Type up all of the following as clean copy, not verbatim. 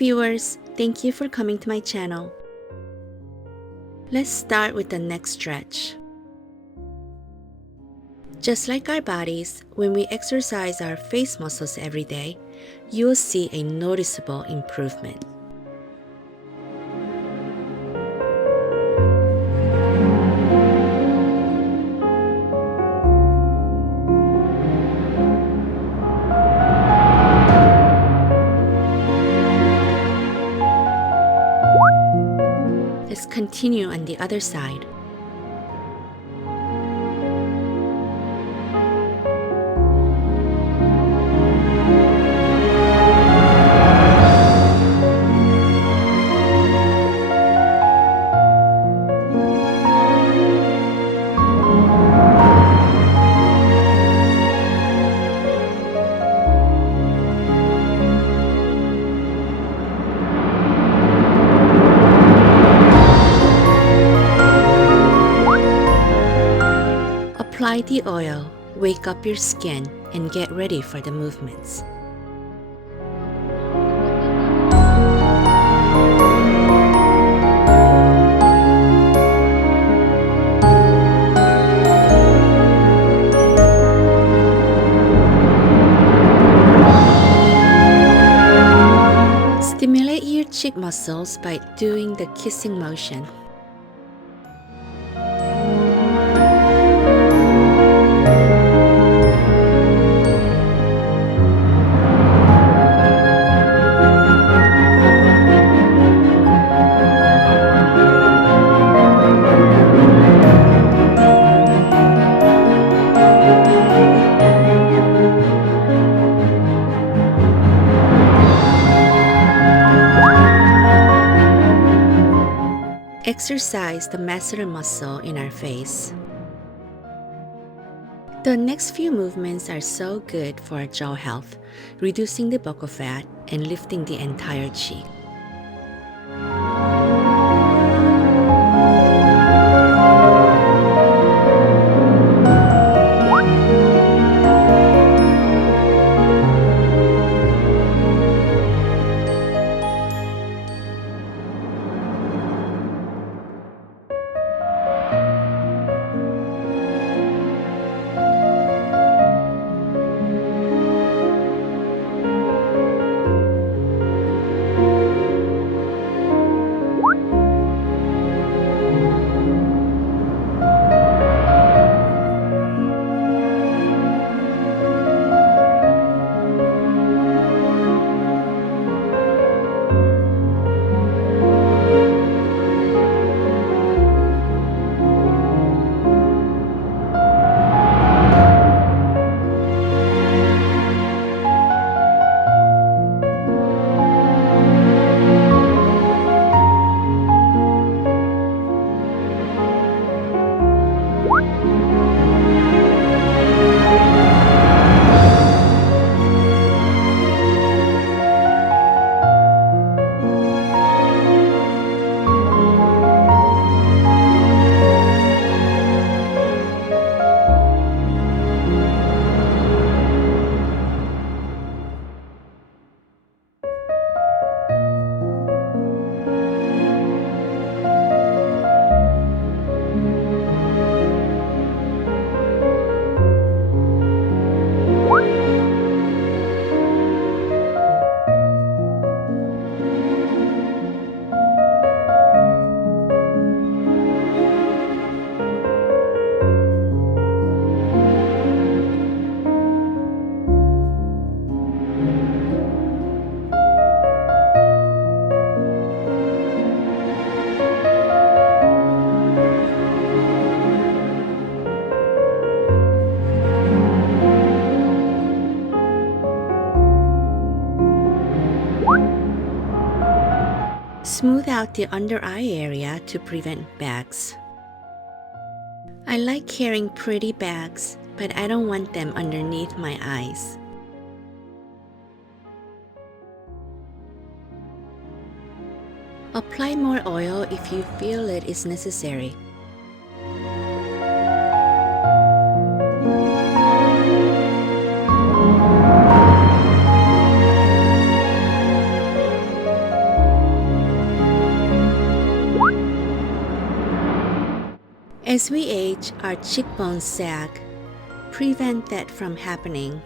viewers, thank you for coming to my channel. Let's start with the neck stretch. Just like our bodies, when we exercise our face muscles every day, you will see a noticeable improvement. Let's continue on the other side. Apply the oil, wake up your skin, and get ready for the movements. Stimulate your cheek muscles by doing the kissing motion. Exercise the masseter muscle in our face. The next few movements are so good for our jaw health, reducing the buccal fat and lifting the entire cheek. Smooth out the under eye area to prevent bags. I like carrying pretty bags, but I don't want them underneath my eyes. Apply more oil if you feel it is necessary. As we age, our cheekbones sag. Prevent that from happening.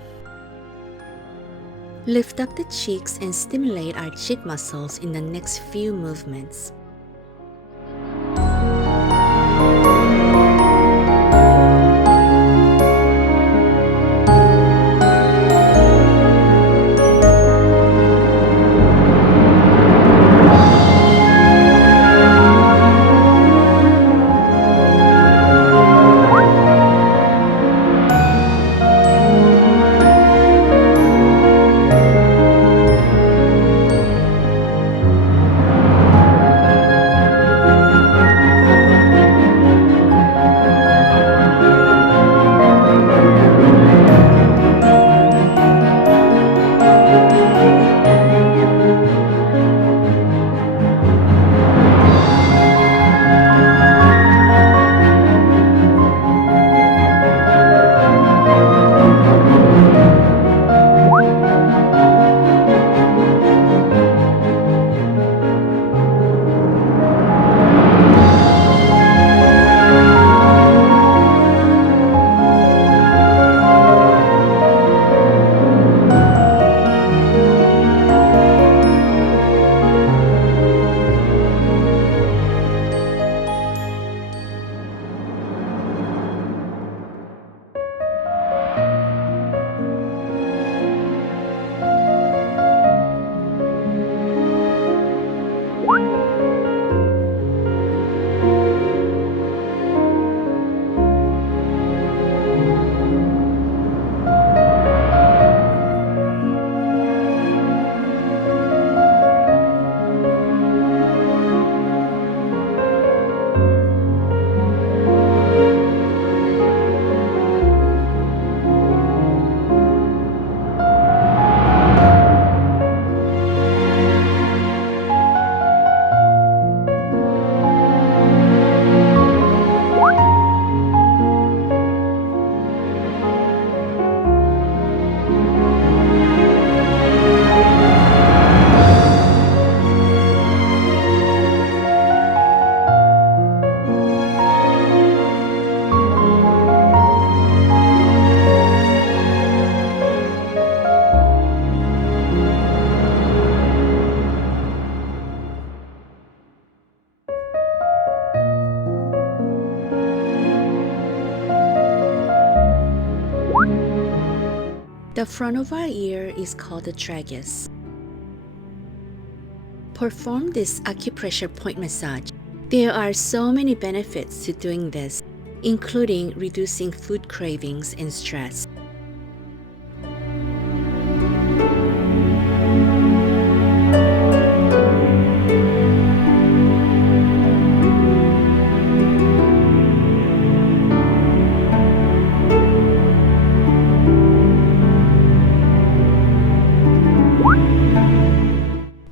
Lift up the cheeks and stimulate our cheek muscles in the next few movements. The front of our ear is called the tragus. Perform this acupressure point massage. There are so many benefits to doing this, including reducing food cravings and stress.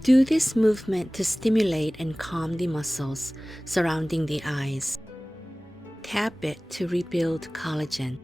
Do this movement to stimulate and calm the muscles surrounding the eyes. Tap it to rebuild collagen.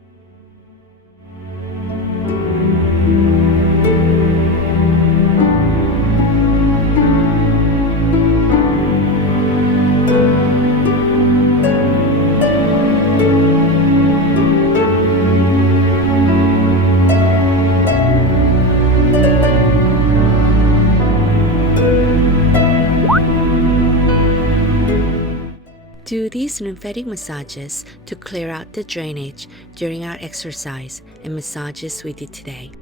Do these lymphatic massages to clear out the drainage during our exercise and massages we did today.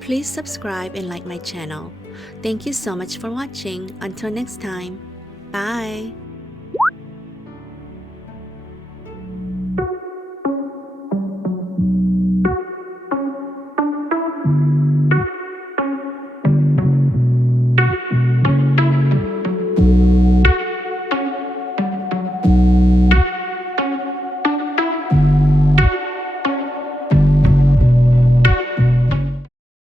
Please subscribe and like my channel. Thank you so much for watching. Until next time. Bye!